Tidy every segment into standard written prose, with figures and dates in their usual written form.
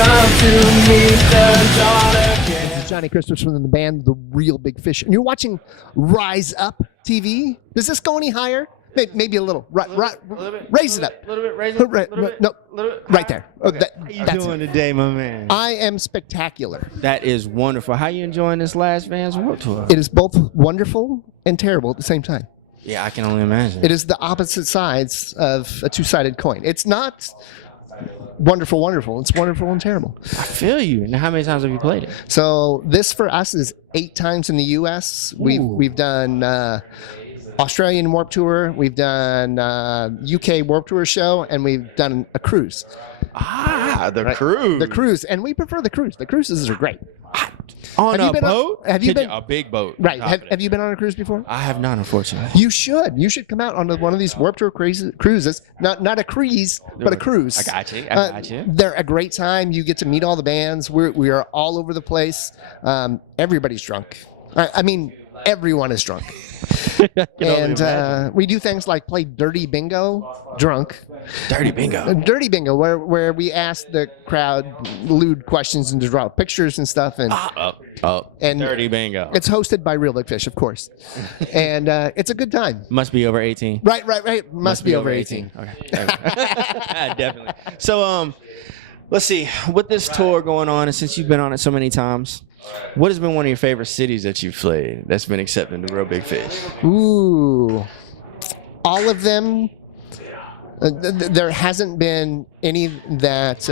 up to meet the dawn again. This is Johnny Christmas from the band The Real Big Fish. And you're watching Ryze-Up TV. Does this go any higher? Maybe a little. Raise it up. A little bit, raise it up. No, right there. Oh, Okay. How you doing today, my man? I am spectacular. That is wonderful. How you enjoying this last Vans Warped Tour? It is both wonderful and terrible at the same time. Yeah, I can only imagine. It is the opposite sides of a two-sided coin. It's not wonderful, wonderful. It's wonderful and terrible. I feel you. Now, how many times have you played it? So this for us is 8 times in the U.S. We've done Australian Warped Tour. We've done UK Warped Tour show, and we've done a cruise. The cruise. The cruise, and we prefer the cruise. The cruises are great. On a boat? Have you been a big boat? Right. Have you been on a cruise before? I have not, unfortunately. You should. You should come out on one of these Warped Tour cruises. Not a cruise, but a cruise. I got you. I got you. They're a great time. You get to meet all the bands. We are all over the place. Everybody's drunk. I mean, everyone is drunk. And we do things like play Dirty Bingo drunk. Dirty Bingo. Dirty Bingo, where we ask the crowd lewd questions and to draw pictures and stuff. And and Dirty Bingo. It's hosted by Real Big Fish, of course. And it's a good time. Must be over 18. Right. Must be over 18. Okay. Definitely. So, let's see. With this tour going on, and since you've been on it so many times, what has been one of your favorite cities that you've played that's been accepting the Real Big Fish? Ooh, all of them. There hasn't been any that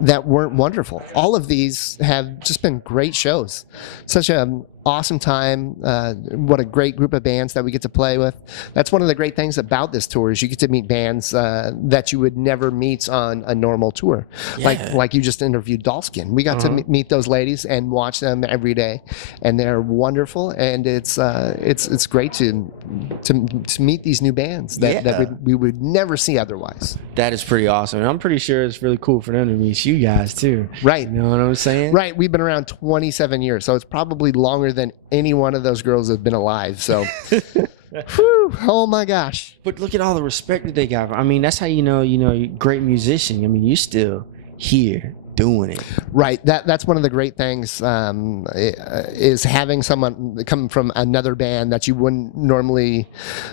weren't wonderful. All of these have just been great shows. Such an awesome time. What a great group of bands that we get to play with. That's one of the great things about this tour is you get to meet bands that you would never meet on a normal tour. Yeah. Like you just interviewed Dollskin. We got to meet those ladies and watch them every day, and they're wonderful. And it's great to meet these new bands that we would never see otherwise. That is pretty awesome. And I'm pretty sure it's really cool for them to meet you guys too. Right. You know what I'm saying? Right. We've been around 27 years, so it's probably longer than any one of those girls has been alive. So, whew, oh my gosh. But look at all the respect that they got. I mean, that's how you know, you're a great musician. I mean, you're still here doing it. Right. That's one of the great things is having someone come from another band that you wouldn't normally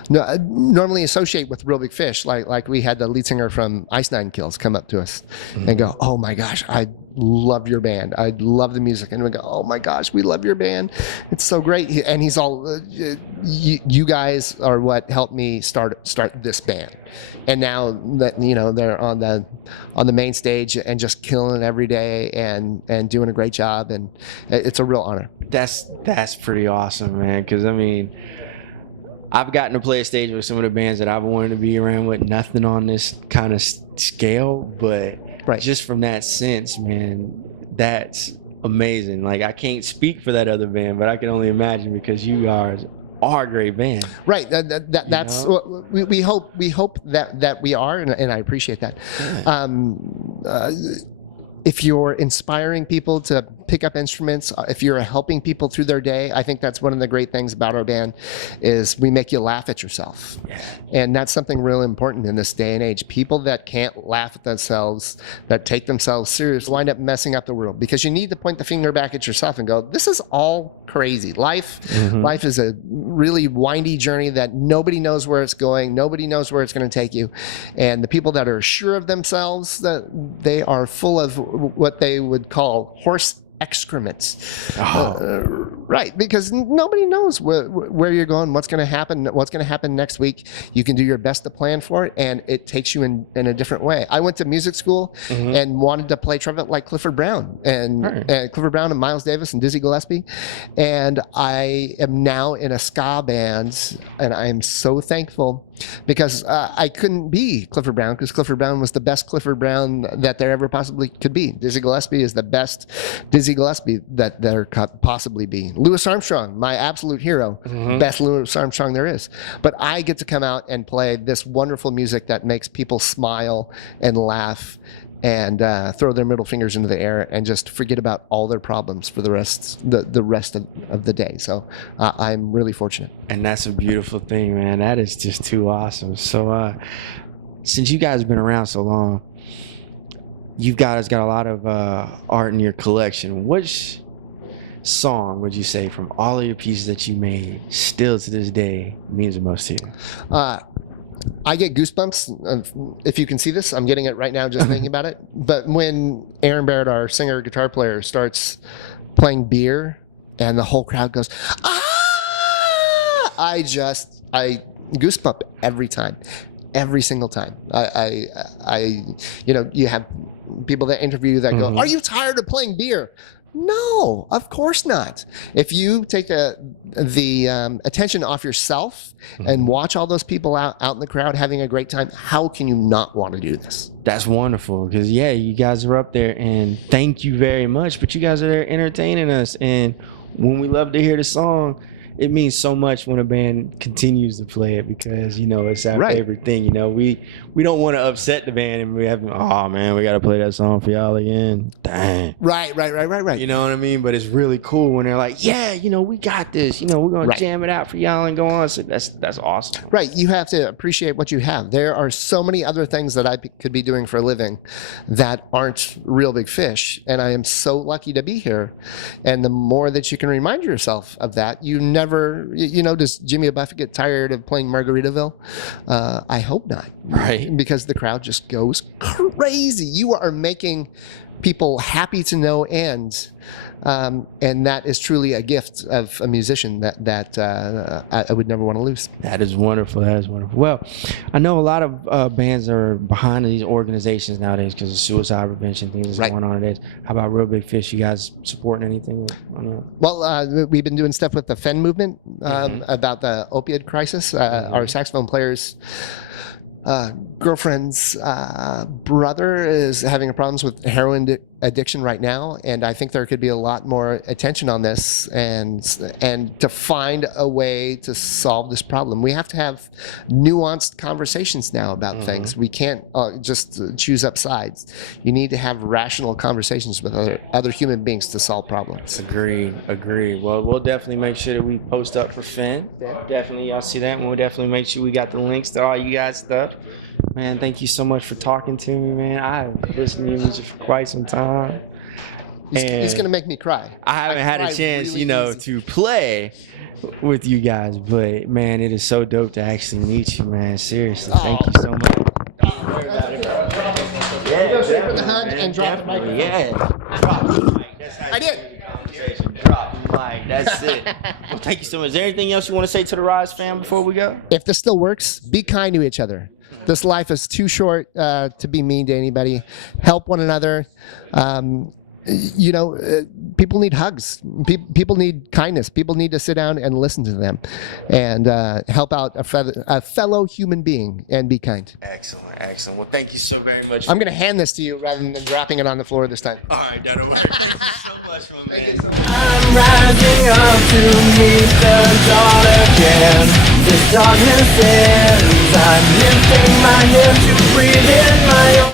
associate with Real Big Fish. Like we had the lead singer from Ice Nine Kills come up to us and go, "Oh my gosh, I love your band. I love the music." And we go, "Oh my gosh, we love your band. It's so great." And he's all, "You guys are what helped me start this band." And now that they're on the main stage and just killing it every day and doing a great job, and it's a real honor. That's pretty awesome, man. Because I mean, I've gotten to play a stage with some of the bands that I've wanted to be around with. Nothing on this kind of scale, but just from that sense, man, that's amazing. Like, I can't speak for that other band, but I can only imagine because you are a great band. Right. That's what we hope that we are, and I appreciate that. Yeah. If you're inspiring people to pick up instruments, if you're helping people through their day, I think that's one of the great things about our band is we make you laugh at yourself. Yeah. And that's something really important in this day and age. People that can't laugh at themselves, that take themselves serious, wind up messing up the world, because you need to point the finger back at yourself and go, this is all crazy. Life is a really windy journey that nobody knows where it's going. Nobody knows where it's going to take you. And the people that are sure of themselves, that they are full of what they would call horse excrements. Right, because nobody knows where you're going, what's going to happen next week. You can do your best to plan for it, and it takes you in a different way. I went to music school and wanted to play trumpet like Clifford Brown and Clifford Brown and Miles Davis and Dizzy Gillespie, and I am now in a ska band, and I am so thankful because I couldn't be Clifford Brown, because Clifford Brown was the best Clifford Brown that there ever possibly could be. Dizzy Gillespie is the best Dizzy Gillespie that there could possibly be. Louis Armstrong, my absolute hero, best Louis Armstrong there is. But I get to come out and play this wonderful music that makes people smile and laugh and throw their middle fingers into the air and just forget about all their problems for the rest of the day. So I'm really fortunate. And that's a beautiful thing, man. That is just too awesome. So since you guys have been around so long, you guys got a lot of art in your collection. Which song would you say from all of your pieces that you made still to this day means the most to you? I get goosebumps. If you can see this, I'm getting it right now just thinking about it. But when Aaron Barrett, our singer guitar player, starts playing Beer and the whole crowd goes, ah! I goosebump every time, every single time. You have people that interview you that go, are you tired of playing Beer? No, of course not. If you take the attention off yourself and watch all those people out in the crowd having a great time, how can you not want to do this? That's wonderful, because yeah, you guys are up there, and thank you very much. But you guys are there entertaining us, and when we love to hear the song, it means so much when a band continues to play it, because it's our favorite thing. We don't want to upset the band, and we have, oh man, we got to play that song for y'all again. Dang. Right. You know what I mean? But it's really cool when they're like, yeah, we got this. We're gonna jam it out for y'all and go on. So that's awesome. Right. You have to appreciate what you have. There are so many other things that I could be doing for a living that aren't real big fish, and I am so lucky to be here. And the more that you can remind yourself of that, you never. Does Jimmy Buffett get tired of playing Margaritaville? I hope not. Right. Because the crowd just goes crazy. You are making people happy to no end. And that is truly a gift of a musician that I would never want to lose. That is wonderful. Well, I know a lot of bands are behind these organizations nowadays because of suicide prevention, things that's going on nowadays. How about Real Big Fish? You guys supporting anything on that? Well, we've been doing stuff with the FEN movement about the opioid crisis. Our saxophone players girlfriend's brother is having problems with heroin addiction right now, and I think there could be a lot more attention on this and to find a way to solve this problem. We have to have nuanced conversations now about things. We can't just choose up sides. You need to have rational conversations with other human beings to solve problems. Agreed. Well, we'll definitely make sure that we post up for Finn. Definitely, y'all see that, and we'll definitely make sure we got the links to all you guys' stuff. Man, thank you so much for talking to me, man. I've listened to your music for quite some time. He's going to make me cry. I haven't had a chance, really to play with you guys, but man, it is so dope to actually meet you, man. Seriously, thank you so much. Don't worry about it. Yeah, go straight for the hug and drop the microphone. Yeah, drop the mic. I did. Drop the mic. That's it. Well, thank you so much. Is there anything else you want to say to the Ryze fam before we go? If this still works, be kind to each other. This life is too short to be mean to anybody. Help one another. People need hugs. People need kindness. People need to sit down and listen to them and help out a fellow human being and be kind. Excellent. Well, thank you so very much. I'm going to hand this to you rather than dropping it on the floor this time. All right, that'll work. Thank you so much, my man. I'm rising up to meet the dawn again. This darkness ends. I'm lifting my head to breathe in my own.